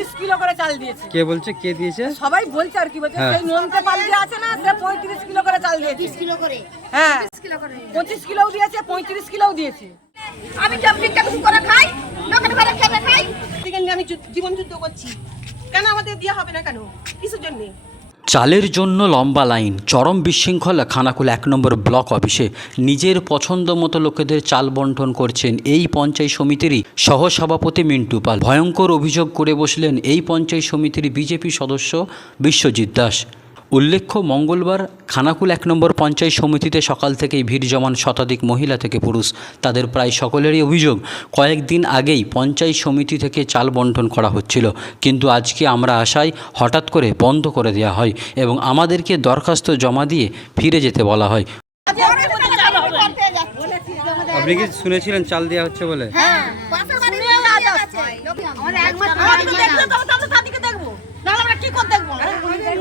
পঁয়ত্রিশ কিলো করে চাল দিয়েছে। কে বলছে? কে দিয়েছে? সবাই বলছে আর কি বলছে হ্যাঁ। সেই নন্তে পাল আছে না সে পঁয়ত্রিশ কিলো করে চাল দিয়েছে। কিলো করে। হ্যাঁ। পঁচিশ কিলোও দিয়েছে পঁয়ত্রিশ কিলোও দিয়েছে। আমি ভিক্ষা কিছু করে খাই দোকানে ঘরে খেতে খাই। আমি জীবন যুদ্ধ করছি। কেন আমাদের দেওয়া হবে না কেন? কিসের জন্যে? চালের জন্য লম্বা লাইন, চরম বিশৃঙ্খলা, খানাকুল এক নম্বর ব্লক অফিসে। নিজের পছন্দ মতো লোকেদের চাল বন্টন করছেন এই পঞ্চায়েত সমিতিরই সহসভাপতি মিন্টু পাল। ভয়ঙ্কর অভিযোগ করে বসলেন এই পঞ্চায়েত সমিতির বিজেপি সদস্য বিশ্বজিৎ দাস। উল্লেখ্য মঙ্গলবার খানাকুল এক নম্বর পঞ্চায়েত সমিতিতে সকাল থেকেই ভিড় জমান শতাধিক মহিলা থেকে পুরুষ। তাদের প্রায় সকলেরই অভিযোগ কয়েকদিন আগেই পঞ্চায়েত সমিতি থেকে চাল বন্টন করা হচ্ছিল। কিন্তু আজকে আমরা আসায় হঠাৎ করে বন্ধ করে দেওয়া হয় এবং আমাদেরকে দরখাস্ত জমা দিয়ে ফিরে যেতে বলা হয়। আপনি কি শুনেছিলেন চাল দেওয়া হচ্ছে বলে? আমাদেরকে দেখলে তবে তো আমরা তাদেরকে দেখব নাহলে আমরা কি করে দেখব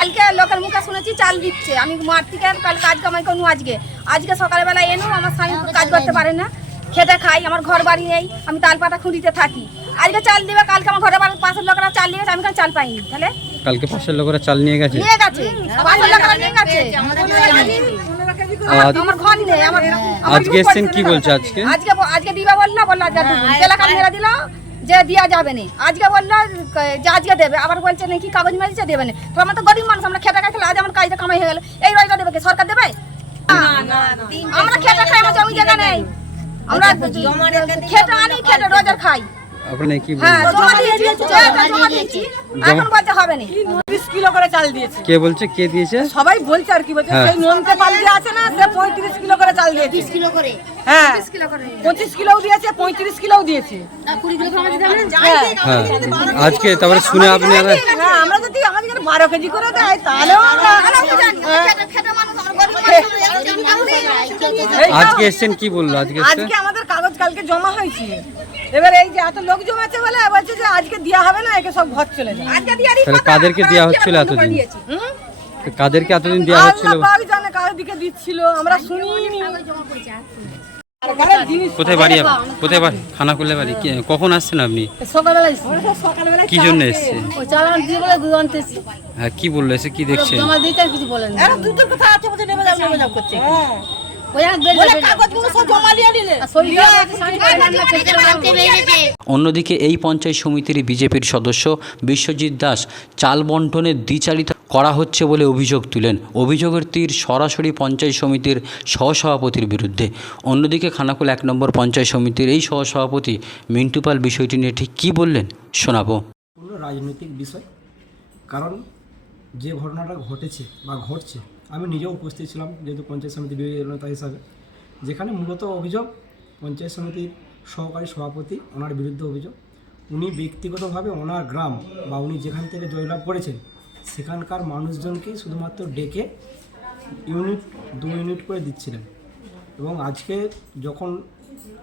কালকে লোকের মুখে শুনেছি চাল দিচ্ছে আমি মাঠ থেকে কাল কাজ কামাই করব আজকে। আজকে সকালবেলা এনো আমার স্বামী কাজ করতে পারে না। খেতে খাই আমার ঘর বাড়ি নেই আমি তাল পাতা খুঁড়িতে থাকি। আজকে চাল দিবে কালকে আমার ঘরের বাড়ির পাশের লোকেরা চাল দিয়েছে আমি কেন চাল পাইনি। তাহলে? কালকে পাশের লোকেরা চাল নিয়ে গেছে? নিয়ে গেছে। পাশের লোকেরা নিয়ে গেছে। আমার ঘর নেই আমার আজকে এসছেন কি বলছে আজকে? আজকে আজকে দিবা বলল বলল আজকে মেরে দিল? যে দেওয়া যাবে না। আজকে বলল যে আজকে দেবে। আবার বলছে নাকি কাগজ মেরেছে দেবে না? তো আমরা তো গরিব মানুষ আমরা খেটে খাই আজ আমার কাজটা কামাই হয়ে গেল। এই রয়টা দেবে কি? সরকার দেবে? আমরা খেটে খাই আমার জমি জায়গা নেই। আমরা খেটে আনি খেটে রোজার খাই। আপনি কি হ্যাঁ এখন বলতে হবে না। কিলো করে চাল দিয়েছে। কে বলছে? কে দিয়েছে? সবাই বলছে আর কি বলছে হ্যাঁ। সেই নন্তে পাল আছে না সে পঁয়ত্রিশ কিলো করে চাল দিয়েছে। কিলো করে? হ্যাঁ। কিলো করে। দিয়েছে পঁয়ত্রিশ কিলোও দিয়েছে। কিলো দিতে হ্যাঁ। আজকে তারপরে শুনে আপনি হ্যাঁ আমরা যদি আমাদের কেজি করে দেয় তাহলেও আমরা আজকে এসছেন কি বলল? আজকে আজকে আমাদের কাগজ কালকে জমা হয়েছে। এবার এই যে এত লোক জমাচ্ছে বলে বলছে যে আজকে দেওয়া হবে না একে সব ঘর চলে যায়। আজকে দিয়ে দিই কাদেরকে দেওয়া হচ্ছিল এতদিন? কাদেরকে এতদিন দেওয়া হচ্ছিল? আল্লাহ জানে কার দিকে দিচ্ছিল আমরা শুনিনি। কোথায় বাড়ি কোথায় বাড়ি? খানাকুলে বাড়ি? কি- কখন আসছেন আপনি? কি জন্য এসছে? হ্যাঁ কি বলল? এসে কি দেখছেন? অন্যদিকে এই পঞ্চায়েত সমিতির বিজেপির সদস্য বিশ্বজিৎ দাস চাল বন্টনের দ্বিচালিত করা হচ্ছে বলে অভিযোগ তুলেন। অভিযোগের তীর সরাসরি পঞ্চায়েত সমিতির সহসভাপতির বিরুদ্ধে। অন্যদিকে খানাকুল এক নম্বর পঞ্চায়েত সমিতির এই সহসভাপতি মিন্টু পাল বিষয়টি নিয়ে ঠিক কী বললেন শোনাবো। রাজনৈতিক বিষয়। কারণ যে ঘটনাটা ঘটেছে বা ঘটছে আমি নিজেও উপস্থিত ছিলাম যেহেতু পঞ্চায়েত সমিতি নেতা হিসাবে। যেখানে মূলত অভিযোগ পঞ্চায়েত সমিতির সহকারী সভাপতি ওনার বিরুদ্ধে অভিযোগ। উনি ব্যক্তিগতভাবে ওনার গ্রাম বা উনি যেখান থেকে জয়লাভ করেছেন সেখানকার মানুষজনকেই শুধুমাত্র ডেকে ইউনিট দু ইউনিট করে দিচ্ছিলেন। এবং আজকে যখন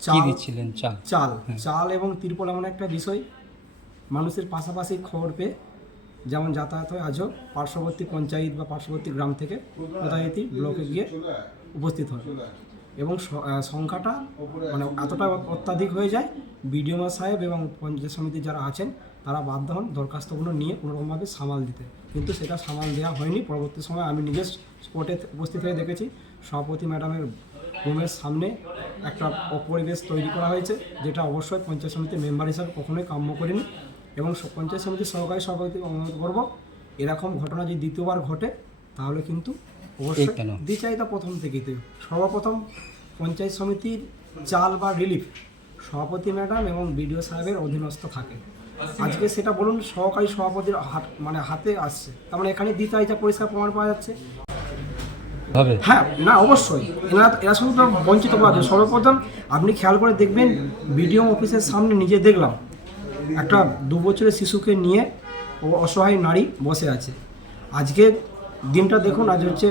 চাল দিচ্ছিলেন? চাল। চাল চাল এবং তিরপল এমন একটা বিষয় মানুষের পাশাপাশি খবর পেয়ে যেমন যাতায়াত হয়, আজও পার্শ্ববর্তী পঞ্চায়েত বা পার্শ্ববর্তী গ্রাম থেকে যথারীতি ব্লকে গিয়ে উপস্থিত হয়। এবং সংখ্যাটা মানে এতটা অত্যাধিক হয়ে যায়, বিডিও সাহেব এবং পঞ্চায়েত সমিতি যারা আছেন, তারা বাধ্য হন দরখাস্তগুলো নিয়ে কোনোরকমভাবে সামাল দিতে। কিন্তু সেটা সামাল দেওয়া হয়নি। পরবর্তী সময় আমি নিজে স্পটে উপস্থিত হয়ে দেখেছি, সভাপতি ম্যাডামের রুমের সামনে একটা অপরিবেশ তৈরি করা হয়েছে, যেটা অবশ্যই পঞ্চায়েত সমিতির মেম্বার হিসাবে কখনোই কাম্য করিনি। এবং পঞ্চায়েত সমিতির সহকারী সভাপতি অনুরোধ করব এরকম ঘটনা যদি দ্বিতীয়বার ঘটে তাহলে কিন্তু অবশ্যই? দ্বিচারিতা প্রথম থেকেই তো। সর্বপ্রথম পঞ্চায়েত সমিতির চাল বা রিলিফ সভাপতি ম্যাডাম এবং বিডিও সাহেবের অধীনস্থ থাকে। আজকে সেটা বলুন সহকারী সভাপতির হাত মানে হাতে আসছে। তার মানে এখানে দ্বিচারিতা পরিষ্কার প্রমাণ পাওয়া যাচ্ছে? হ্যাঁ না অবশ্যই। এরা এরা শুধু বঞ্চিত করা যায় সর্বপ্রথম আপনি খেয়াল করে দেখবেন বিডিও অফিসের সামনে নিজে দেখলাম। একটা দু বছরের শিশুকে নিয়ে ও অসহায় নারী বসে আছে। আজকে দিনটা দেখুন, আজ হচ্ছে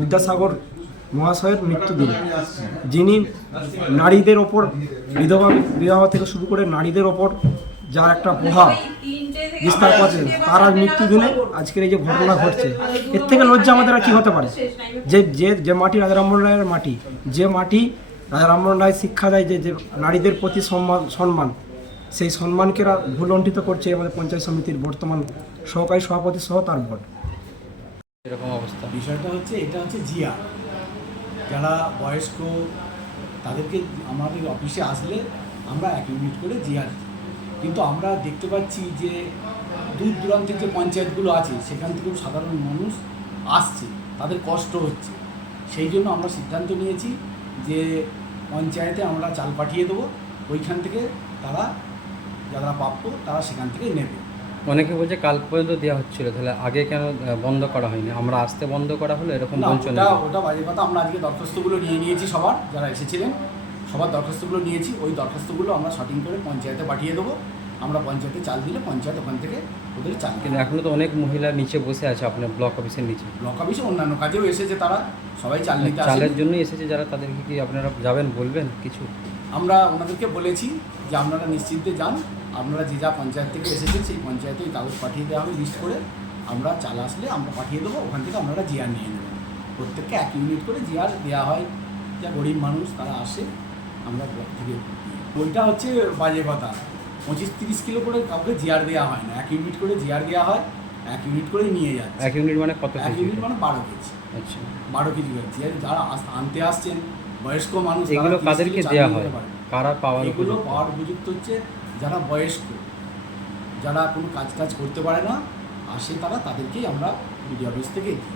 বিদ্যাসাগর মহাশয়ের মৃত্যুদিন। যিনি নারীদের ওপর, বিধবা বিবাহ থেকে শুরু করে নারীদের ওপর যার একটা প্রভাব বিস্তার করছে, তার আজ মৃত্যুদিনে আজকের এই যে ঘটনা ঘটছে, এর থেকে লজ্জা আমাদের আর কি হতে পারে? যে যে যে মাটি রাজা রামমোহন রায়ের মাটি, যে মাটি রাজা রামমোহন রায় শিক্ষা দেয় যে যে নারীদের প্রতি সম্মান সম্মান সেই সম্মানকে ভুলণ্ঠিত করছে আমাদের পঞ্চায়েত সমিতির বর্তমান সহকারী সভাপতি সহ তার ভোট। এরকম অবস্থা। বিষয়টা হচ্ছে এটা হচ্ছে জিয়া। যারা বয়স্ক তাদেরকে আমাদের অফিসে আসলে আমরা এক ইউনিট করে জিয়া কিন্তু আমরা দেখতে পাচ্ছি যে দূর দূরান্তের যে পঞ্চায়েতগুলো আছে সেখান থেকেও সাধারণ মানুষ আসছে তাদের কষ্ট হচ্ছে। সেই জন্য আমরা সিদ্ধান্ত নিয়েছি যে পঞ্চায়েতে আমরা চাল পাঠিয়ে দেবো ওইখান থেকে তারা যারা প্রাপ্য তারা সেখান থেকে নেবে। অনেকে বলছে কাল পর্যন্ত দেওয়া হচ্ছিল তাহলে আগে কেন বন্ধ করা হয়নি? আমরা আসতে বন্ধ করা হলো এরকম বলছো ওটা না ওটা বাজে কথা আমরা আজকে দরখাস্তগুলো নিয়ে নিয়েছি সবার যারা এসেছিলেন সবার দরখাস্তগুলো নিয়েছি। ওই দরখাস্তগুলো আমরা শর্টিং করে পঞ্চায়েতে পাঠিয়ে দেবো। আমরা পঞ্চায়েতে চাল দিলে পঞ্চায়েত ওখান থেকে ওদের চাল কিন্তু কিনে এখনও তো অনেক মহিলা নিচে বসে আছে আপনার ব্লক অফিসের নিচে। ব্লক অফিসে অন্যান্য কাজেও এসেছে তারা সবাই চাল নিতে চালের জন্যই এসেছে যারা তাদেরকে কি আপনারা যাবেন বলবেন কিছু? আমরা ওনাদেরকে বলেছি যে আপনারা নিশ্চিন্তে যান আপনারা যে যা পঞ্চায়েত থেকে এসেছেন সেই পঞ্চায়েতে ওই কাগজ পাঠিয়ে দেওয়া হবে লিস্ট করে আমরা চাল আসলে আমরা পাঠিয়ে দেবো ওখান থেকে আপনারা জিয়ার নিয়ে নেবেন। প্রত্যেককে এক ইউনিট করে জিয়ার দেওয়া হয় যা গরিব মানুষ তারা আসে আমরা ব্লক থেকে। ওইটা হচ্ছে বাজে কথা। পঁচিশ তিরিশ কিলো করে কাউকে জিয়ার দেওয়া হয় না এক ইউনিট করে জিয়ার দেওয়া হয় এক ইউনিট করে নিয়ে যাচ্ছে। এক ইউনিট মানে কত এক ইউনিট মানে বারো কেজি। আচ্ছা। বারো কেজি করে জিয়ার যারা আনতে আসছেন বয়স্ক মানুষ এগুলো 30 কাদেরকে দেওয়া হয়। কারা পাওয়ার এগুলো পাওয়ার উপযুক্ত হচ্ছে যারা বয়স্ক। যারা কোনো কাজ টাজ করতে পারে না আসে তারা তাদেরকেই আমরা বিডি অফিস থেকে দিই।